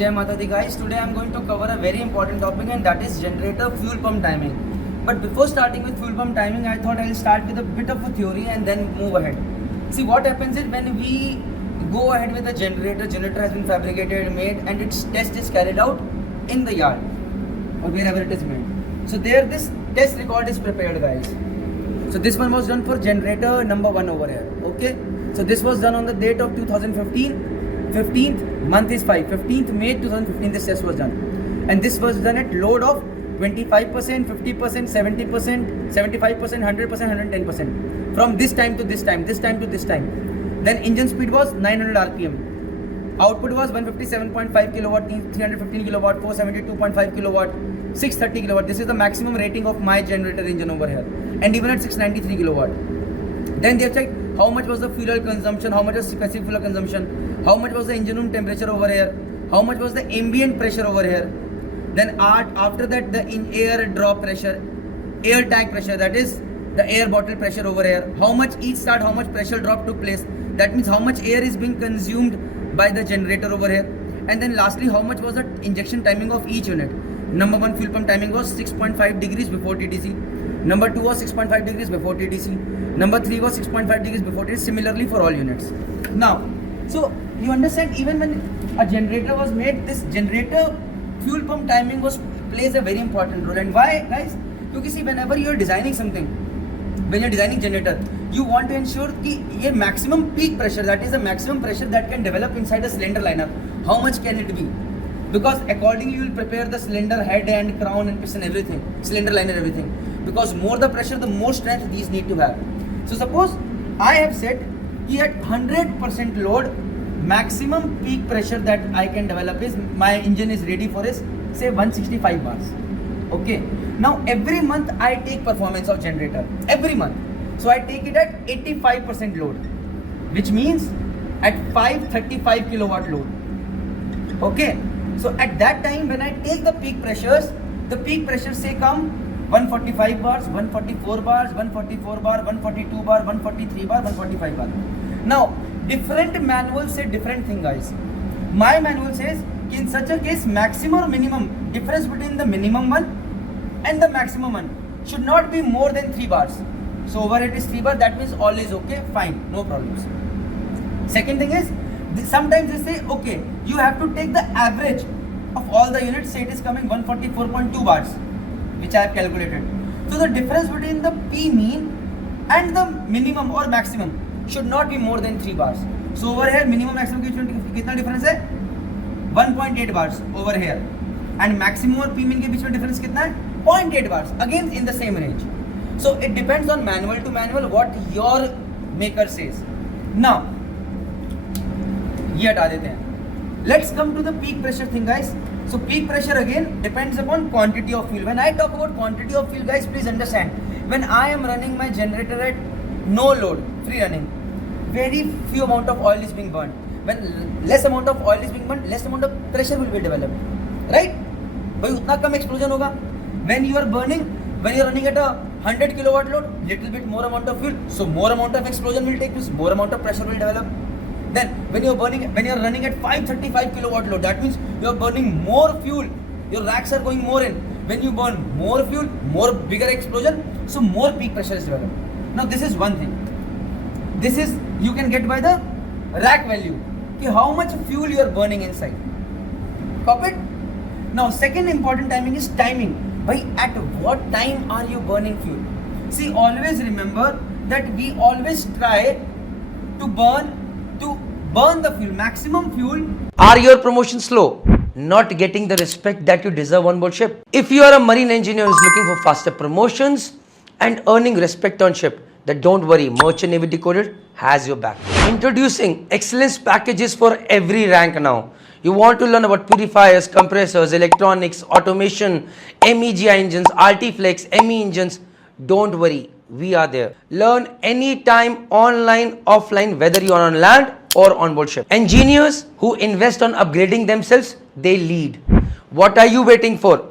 Jai Mata Di guys. Today I am going to cover a very important topic, and that is generator fuel pump timing. But before starting with fuel pump timing, I thought I will start with a bit of a theory and then move ahead. See, what happens is when we go ahead with a generator has been fabricated, made, and its test is carried out in the yard or wherever it is made. So there this test record is prepared, guys. So this one was done for generator number 1 over here. Okay. So this was done on the date of 2015. 15th month is 5. 15th May 2015 this test was done. And this was done at load of 25%, 50%, 70%, 75%, 100%, 110%. From this time to this time, this time to this time. Then engine speed was 900 RPM. Output was 157.5 kilowatt, 315 kilowatt, 472.5 kilowatt, 630 kilowatt. This is the maximum rating of my generator engine over here. And even at 693 kilowatt. Then they have checked how much was the fuel oil consumption, how much was specific fuel oil consumption, how much was the engine room temperature over here, how much was the ambient pressure over here. Then after that the air drop pressure, air tank pressure, that is the air bottle pressure over here, how much each start, how much pressure drop took place, that means how much air is being consumed by the generator over here. And then lastly, how much was the injection timing of each unit. Number 1 fuel pump timing was 6.5 degrees before TDC. Number 2 was 6.5 degrees before TDC. Number 3 was 6.5 degrees before TDC. Similarly for all units. Now, so you understand, even when a generator was made, this generator fuel pump timing plays a very important role. And why, guys? Because see, whenever you are designing something, when you are designing generator, you want to ensure that a maximum peak pressure, that is the maximum pressure that can develop inside a cylinder liner, how much can it be? Because accordingly you will prepare the cylinder head and crown and piston, everything, cylinder liner, everything. Because more the pressure, the more strength these need to have. So suppose I have said at 100% load, maximum peak pressure that I can develop is, my engine is ready for, is say 165 bars. Okay. Now every month I take performance of generator. Every month. So I take it at 85% load. Which means at 535 kilowatt load. Okay. So at that time when I take the peak pressures say come 145 bars, 144 bars, 144 bar, 142 bar, 143 bar, 145 bar. Now, different manuals say different thing, guys. My manual says in such a case, maximum or minimum difference between the minimum one and the maximum one should not be more than 3 bars. So over it is 3 bar, that means all is okay, fine, no problems. Second thing is, sometimes they say, okay, you have to take the average of all the units, say it is coming 144.2 bars, which I have calculated. So the difference between the P mean and the minimum or maximum should not be more than 3 bars. So over here minimum maximum कितना difference है? 1.8 bars over here. And maximum और P mean के बीच में difference कितना है? 0.8 bars. Again in the same range. So it depends on manual to manual what your maker says. Now, ये हटा देते हैं. Let's come to the peak pressure thing, guys. So peak pressure again depends upon quantity of fuel. When I talk about quantity of fuel, guys, please understand. When I am running my generator at no load, free running, very few amount of oil is being burned. When less amount of oil is being burned, less amount of pressure will be developed. Right? भाई उतना कम explosion होगा. When you are burning, when you are running at a 100 kilowatt load, little bit more amount of fuel, so more amount of explosion will take place, more amount of pressure will develop. Then when you are running at 535 kilowatt load, that means you are burning more fuel. Your racks are going more in. When you burn more fuel, more bigger explosion, so more peak pressure is developed. Now this is one thing. This is you can get by the rack value. How much fuel you are burning inside. Copy it? Now second important timing is timing. By at what time are you burning fuel? See, always remember that we always try to burn the fuel, maximum fuel. Are your promotions slow? Not getting the respect that you deserve on board ship? If you are a marine engineer who is looking for faster promotions and earning respect on ship, then don't worry, Merchant Navy Decoded has your back. Introducing excellence packages for every rank now. You want to learn about purifiers, compressors, electronics, automation, MEGI engines, RT-Flex, ME engines. Don't worry, we are there. Learn anytime, online, offline, whether you are on land or on board ship. Engineers who invest on upgrading themselves, they lead. What are you waiting for?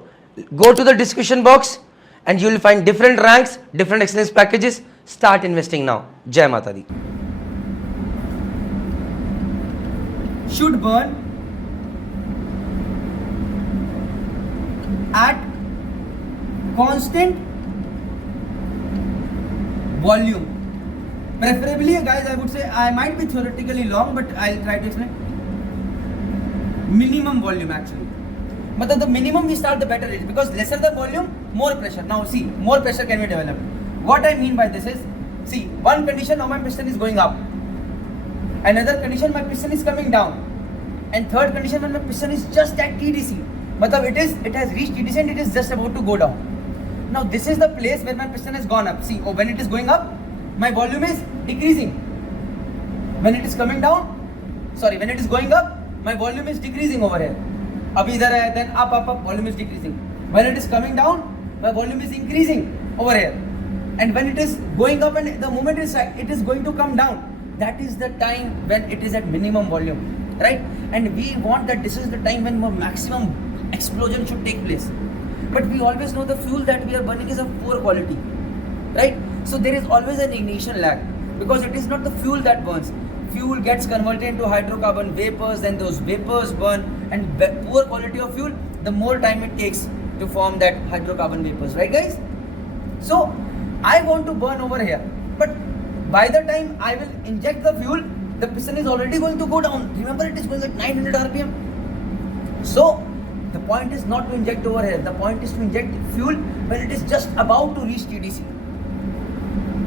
Go to the description box and you will find different ranks, different excellence packages. Start investing now. Jai Mata Di. Should burn at constant volume. Preferably, guys, I would say, I might be theoretically long, but I'll try to explain. Minimum volume actually. But the minimum we start, the better it is, because lesser the volume, more pressure. Now see, more pressure can be developed. What I mean by this is, see, one condition, now my piston is going up. Another condition, my piston is coming down. And third condition, when my piston is just at TDC. But it has reached TDC and it is just about to go down. Now this is the place where my piston has gone up. See, when it is going up, my volume is decreasing. When it is coming down, when it is going up, my volume is decreasing over here. Abhi idhar hai, then up, volume is decreasing. When it is coming down, my volume is increasing over here. And when it is going up and the moment it is going to come down, that is the time when it is at minimum volume, right? And we want that this is the time when maximum explosion should take place. But we always know the fuel that we are burning is of poor quality, right? So there is always an ignition lag, because it is not the fuel that burns. Fuel gets converted into hydrocarbon vapors, then those vapors burn, and poor quality of fuel, the more time it takes to form that hydrocarbon vapors, right guys? So I want to burn over here, but by the time I will inject the fuel, the piston is already going to go down. Remember, it is going at 900 RPM. So the point is not to inject over here. The point is to inject fuel when it is just about to reach TDC,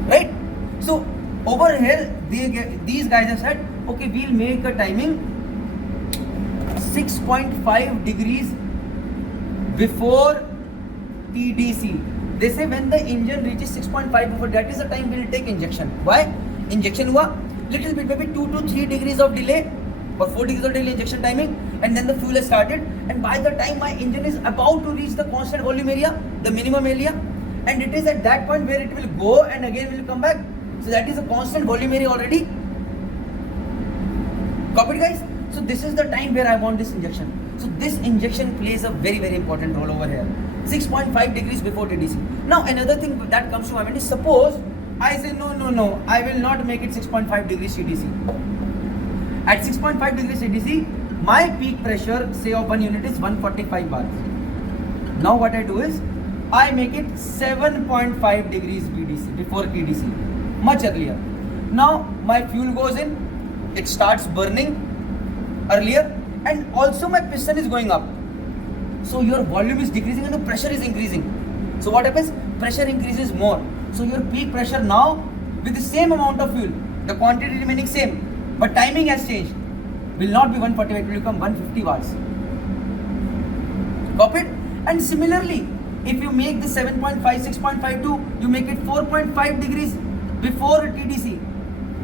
right? So over here, these guys have said, okay, we'll make a timing 6.5 degrees before TDC. They say when the engine reaches 6.5 before, that is the time we'll take injection. Why? Injection hua, little bit, maybe 2 to 3 degrees of delay or 4 degrees of delay injection timing, and then the fuel has started, and by the time my engine is about to reach the constant volume area, the minimum area, and it is at that point where it will go and again will come back. So that is a constant volume area already. Copied, guys? So this is the time where I want this injection. So this injection plays a very, very important role over here. 6.5 degrees before TDC. Now another thing that comes to my mind is, suppose I say no, I will not make it 6.5 degrees TDC. At 6.5 degrees TDC, my peak pressure, say of 1 unit, is 145 bars. Now what I do is, I make it 7.5 degrees BDC, before TDC, much earlier. Now my fuel goes in, it starts burning earlier, and also my piston is going up. So your volume is decreasing and the pressure is increasing. So what happens? Pressure increases more. So your peak pressure now, with the same amount of fuel, the quantity remaining same, but timing has changed, will not be 145, it will become 150 watts. Copy it? And similarly, if you make the 7.5, 6.52, you make it 4.5 degrees before TDC.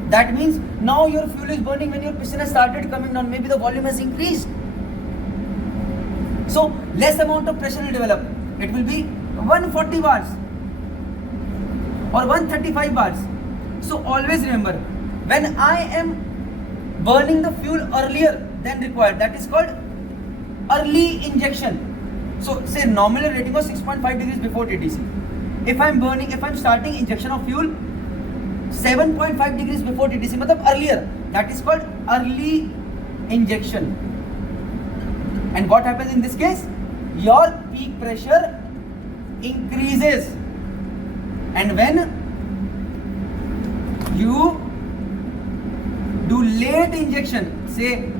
That means now your fuel is burning when your piston has started coming down. Maybe the volume has increased. So less amount of pressure will develop. It will be 140 bars or 135 bars. So always remember, when I am burning the fuel earlier than required, that is called early injection. So say nominal rating was 6.5 degrees before TDC. If I'm starting injection of fuel 7.5 degrees before TDC, matlab earlier, that is called early injection. And what happens in this case? Your peak pressure increases. And when you do late injection, say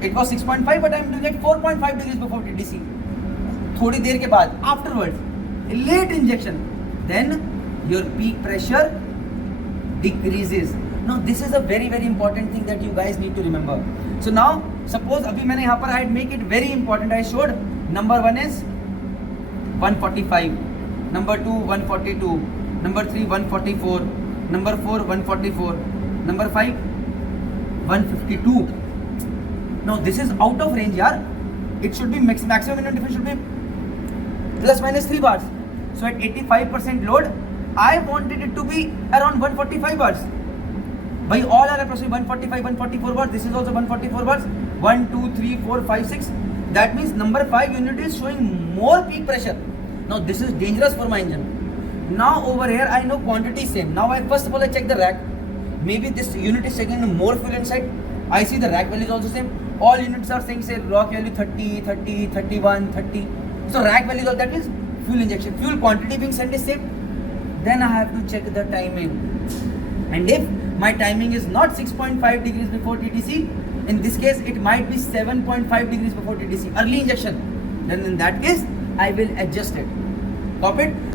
it was 6.5 but I am doing it 4.5 degrees before TDC, थोड़ी देर के बाद, afterwards, late injection, then your peak pressure decreases. Now this is a very, very important thing that you guys need to remember. So now suppose अभी मैंने यहाँ पर I make it very important. I showed number 1 is 145, number 2 142, number 3 144, number 4 144, number 5 152. Now this is out of range, yaar. It should be maximum minimum difference should be plus minus 3 bars. So at 85% load, I wanted it to be around 145 bars. By all are approximately 145, 144 bars. This is also 144 bars. 1, 2, 3, 4, 5, 6. That means number 5 unit is showing more peak pressure. Now this is dangerous for my engine. Now over here I know quantity is same. Now first of all I check the rack. Maybe this unit is taking more fuel inside. I see the rack value is also same. All units are saying say rack value 30, 30, 31, 30. So rack value of that is fuel injection. Fuel quantity being sent is same. Then I have to check the timing. And if my timing is not 6.5 degrees before TTC, in this case it might be 7.5 degrees before TTC, early injection. Then in that case, I will adjust it. Copy it?